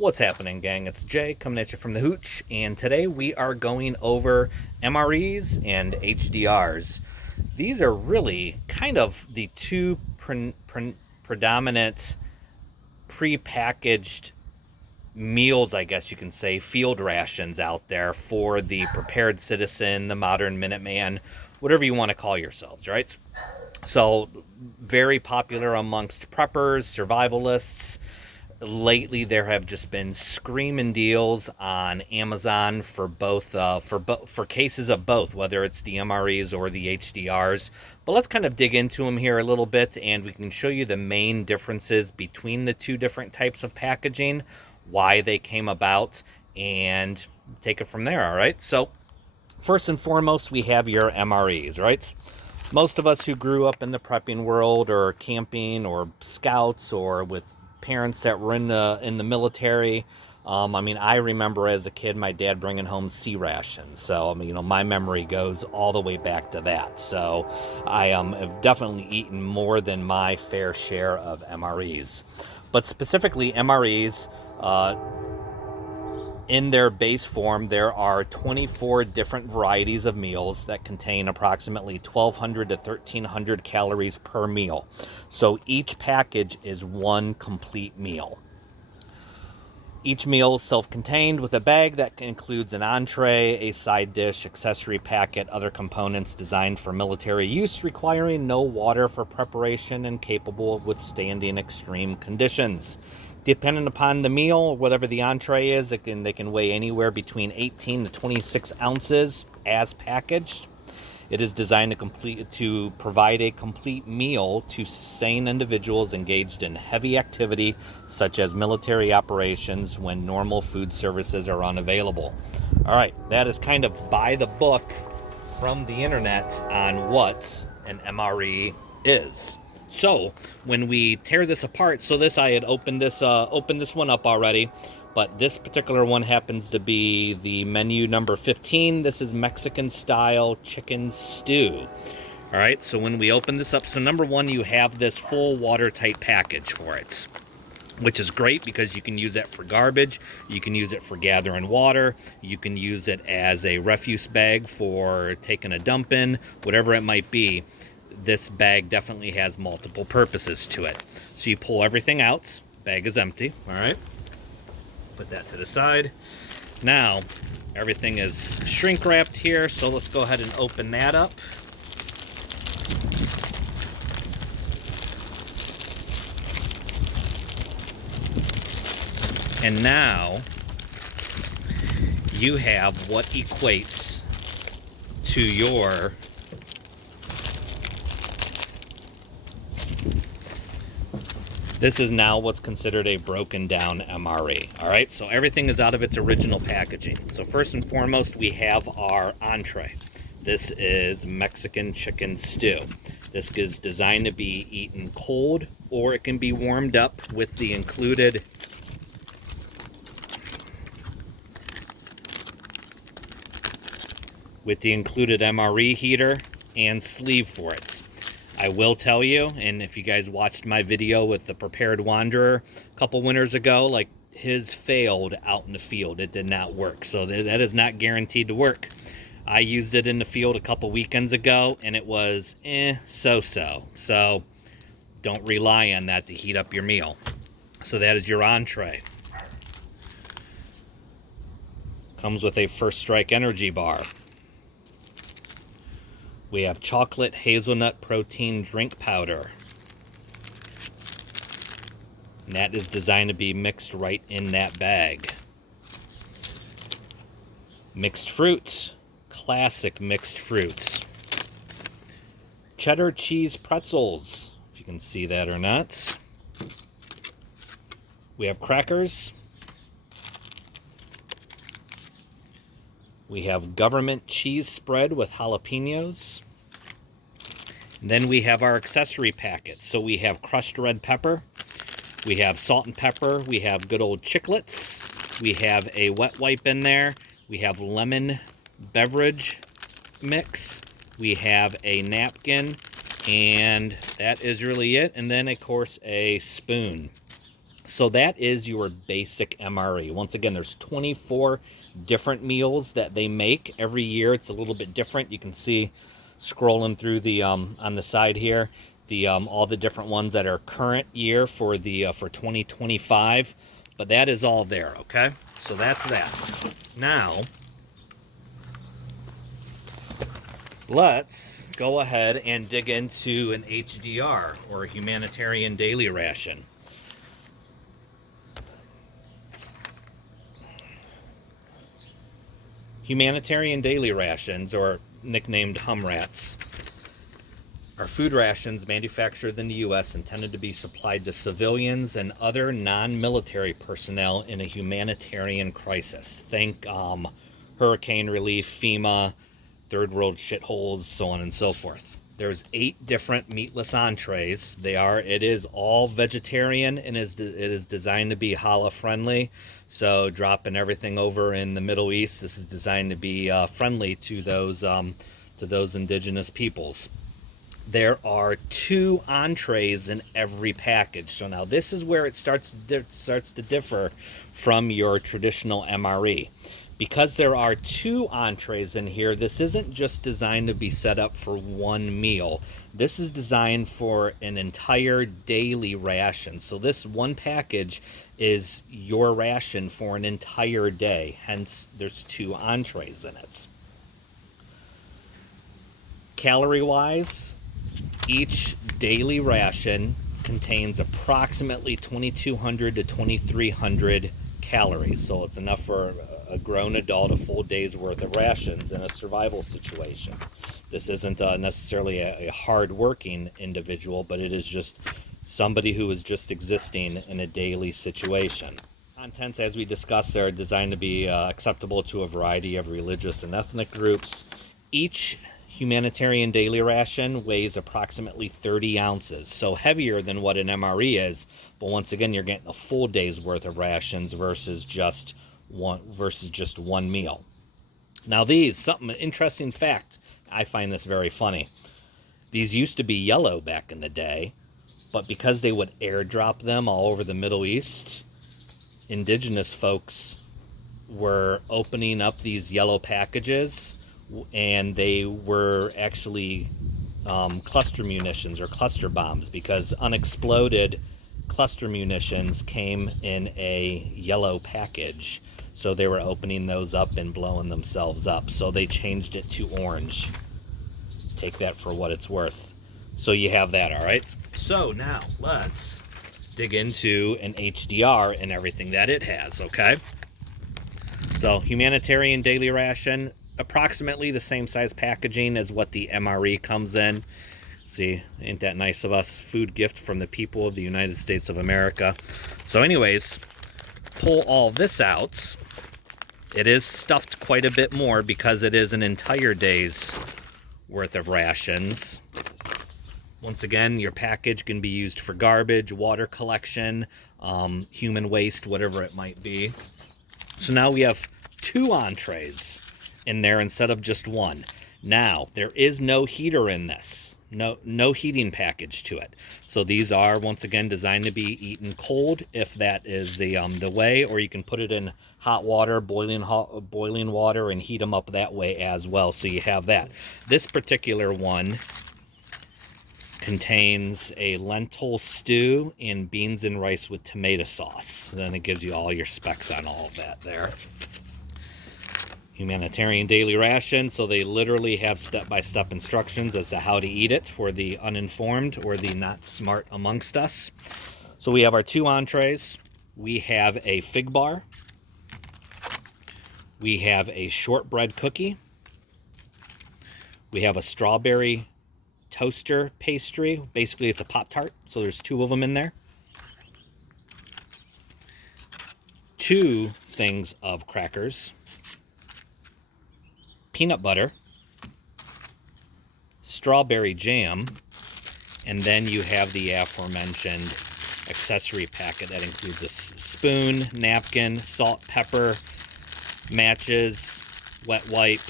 What's happening, gang? It's Jay coming at you from the Hooch, and today we are going over MREs and HDRs. These are really kind of the two predominant pre-packaged meals, I guess you can say, field rations out there for the prepared citizen, the modern Minuteman, whatever you want to call yourselves, right? So, very popular amongst preppers, survivalists. Lately, there have just been screaming deals on Amazon for both, for cases of both, whether it's the MREs or the HDRs. But let's kind of dig into them here a little bit, and we can show you the main differences between the two different types of packaging, why they came about, and take it from there. All right. So, first and foremost, we have your MREs, right? Most of us who grew up in the prepping world, or camping, or scouts, or with parents that were in the military. I remember as a kid my dad bringing home sea rations. So, my memory goes all the way back to that. So, I have definitely eaten more than my fair share of MREs. But specifically, MREs, in their base form, there are 24 different varieties of meals that contain approximately 1,200 to 1,300 calories per meal. So each package is one complete meal. Each meal is self-contained with a bag that includes an entree, a side dish, accessory packet, other components designed for military use, requiring no water for preparation and capable of withstanding extreme conditions. Depending upon the meal, whatever the entree is, they can weigh anywhere between 18 to 26 ounces as packaged. It is designed to provide a complete meal to sustain individuals engaged in heavy activity, such as military operations, when normal food services are unavailable. All right, that is kind of by the book from the internet on what an MRE is. So when we tear this apart, I had opened this one up already, but this particular one happens to be the menu number 15. This is Mexican style chicken stew. All right, so when we open this up, so number one, you have this full watertight package for it, which is great because you can use it for garbage, you can use it for gathering water, you can use it as a refuse bag for taking a dump in, whatever it might be. This bag definitely has multiple purposes to it. So you pull everything out, bag is empty, all right? Put that to the side. Now, everything is shrink wrapped here, so let's go ahead and open that up. And now, you have what equates to your This is now what's considered a broken down MRE. All right, so everything is out of its original packaging. So first and foremost, we have our entree. This is Mexican chicken stew. This is designed to be eaten cold, or it can be warmed up with the included MRE heater and sleeve for it. I will tell you, and if you guys watched my video with the Prepared Wanderer a couple winters ago, like, his failed out in the field. It did not work. So that is not guaranteed to work. I used it in the field a couple weekends ago, and it was so-so. So don't rely on that to heat up your meal. So that is your entree. Comes with a First Strike energy bar. We have chocolate hazelnut protein drink powder. And that is designed to be mixed right in that bag. Mixed fruits. Classic mixed fruits. Cheddar cheese pretzels, if you can see that or not. We have crackers. We have government cheese spread with jalapenos. And then we have our accessory packets. So we have crushed red pepper. We have salt and pepper. We have good old chiclets. We have a wet wipe in there. We have lemon beverage mix. We have a napkin. And that is really it. And then, of course, a spoon. So that is your basic MRE. Once again, there's 24 different meals that they make every year. It's a little bit different. You can see scrolling through the on the side here, the all the different ones that are current year for the for 2025. But that is all there, okay? So that's that. Now, let's go ahead and dig into an HDR, or a humanitarian daily ration. Humanitarian daily rations, or nicknamed HUMRATs, are food rations manufactured in the U.S. intended to be supplied to civilians and other non-military personnel in a humanitarian crisis. Think hurricane relief, FEMA, third world shitholes, so on and so forth. There's 8 different meatless entrees. It is all vegetarian, and it is designed to be halal friendly. So dropping everything over in the Middle East, this is designed to be friendly to those indigenous peoples. There are 2 entrees in every package. So now this is where it starts to differ from your traditional MRE. Because there are 2 entrees in here, this isn't just designed to be set up for one meal. This is designed for an entire daily ration. So this one package is your ration for an entire day. Hence, there's 2 entrees in it. Calorie-wise, each daily ration contains approximately 2,200 to 2,300 calories. So it's enough for a grown adult a full day's worth of rations in a survival situation. This isn't necessarily a hard-working individual, but it is just somebody who is just existing in a daily situation. Contents, as we discussed, are designed to be acceptable to a variety of religious and ethnic groups. Each humanitarian daily ration weighs approximately 30 ounces, so heavier than what an MRE is, but once again, you're getting a full day's worth of rations versus just one meal. Now something interesting fact, I find this very funny. These used to be yellow back in the day, but because they would airdrop them all over the Middle East, indigenous folks were opening up these yellow packages, and they were actually cluster munitions or cluster bombs, because unexploded cluster munitions came in a yellow package. So they were opening those up and blowing themselves up. So they changed it to orange. Take that for what it's worth. So you have that, all right? So now let's dig into an HDR and everything that it has, okay? So humanitarian daily ration, approximately the same size packaging as what the MRE comes in. See, ain't that nice of us? Food gift from the people of the United States of America. So anyways, pull all this out. It is stuffed quite a bit more because it is an entire day's worth of rations. Once again, your package can be used for garbage, water collection, human waste, whatever it might be. So now we have 2 entrees in there instead of just 1. Now, there is no heater in this. No heating package to it. So these are, once again, designed to be eaten cold if that is the way, or you can put it in hot water, boiling water, and heat them up that way as well. So you have that. This particular one contains a lentil stew and beans and rice with tomato sauce. Then it gives you all your specs on all of that there. Humanitarian daily ration, so they literally have step-by-step instructions as to how to eat it for the uninformed or the not smart amongst us. So we have our 2 entrees. We have a fig bar. We have a shortbread cookie. We have a strawberry toaster pastry. Basically, it's a Pop-Tart, so there's 2 of them in there. 2 things of crackers. Peanut butter, strawberry jam, and then you have the aforementioned accessory packet that includes a spoon, napkin, salt, pepper, matches, wet wipe.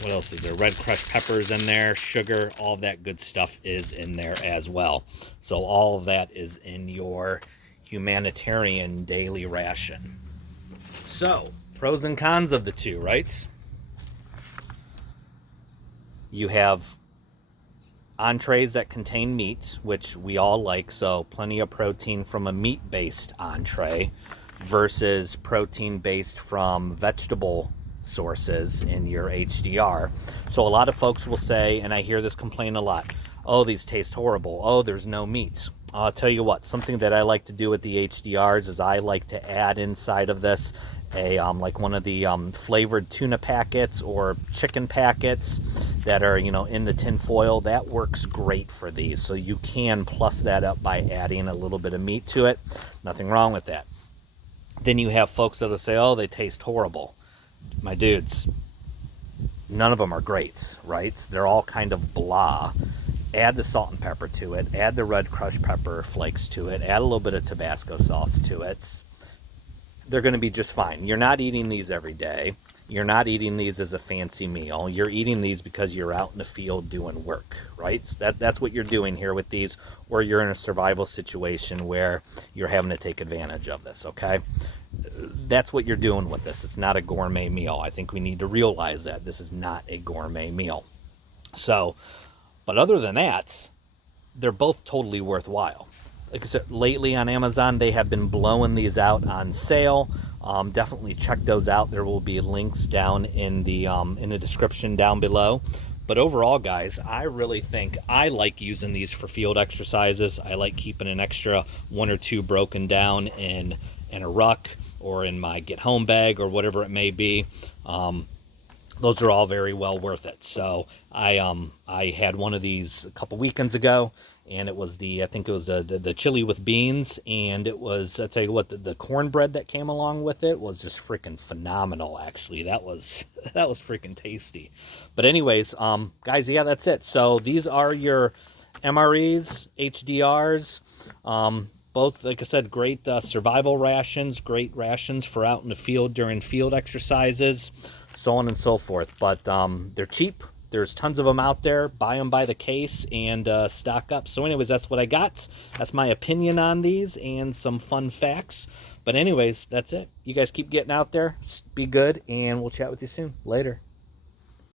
What else is there? Red crushed peppers in there, sugar, all that good stuff is in there as well. So all of that is in your humanitarian daily ration. So, pros and cons of the two, right? You have entrees that contain meat, which we all like, so plenty of protein from a meat-based entree versus protein-based from vegetable sources in your HDR. So a lot of folks will say, and I hear this complaint a lot, oh, these taste horrible. Oh, there's no meat. I'll tell you what, something that I like to do with the HDRs is I like to add inside of this a like one of the flavored tuna packets or chicken packets that are, you know, in the tin foil. That works great for these. So you can plus that up by adding a little bit of meat to it. Nothing wrong with that. Then you have folks that'll say, oh, they taste horrible. My dudes, none of them are great, right? They're all kind of blah. Add the salt and pepper to it. Add the red crushed pepper flakes to it. Add a little bit of Tabasco sauce to it. They're going to be just fine. You're not eating these every day. You're not eating these as a fancy meal. You're eating these because you're out in the field doing work, right? That's what you're doing here with these, or you're in a survival situation where you're having to take advantage of this, okay? That's what you're doing with this. It's not a gourmet meal. I think we need to realize that this is not a gourmet meal. So, but other than that, they're both totally worthwhile. Like I said, lately on Amazon, they have been blowing these out on sale. Definitely check those out. There will be links down in the description down below. But overall, guys, I really think I like using these for field exercises. I like keeping an extra one or two broken down in a ruck or in my get home bag or whatever it may be. Those are all very well worth it. So I had one of these a couple weekends ago, and it was I think it was the chili with beans, and it was, I'll tell you what, the cornbread that came along with it was just freaking phenomenal. Actually, that was freaking tasty. But anyways, guys, yeah, that's it. So these are your MREs, HDRs. Both, like I said, great survival rations, great rations for out in the field during field exercises, so on and so forth. But they're cheap. There's tons of them out there. Buy them by the case and stock up. So anyways, that's what I got. That's my opinion on these and some fun facts. But anyways, that's it. You guys keep getting out there. Be good, and we'll chat with you soon. Later.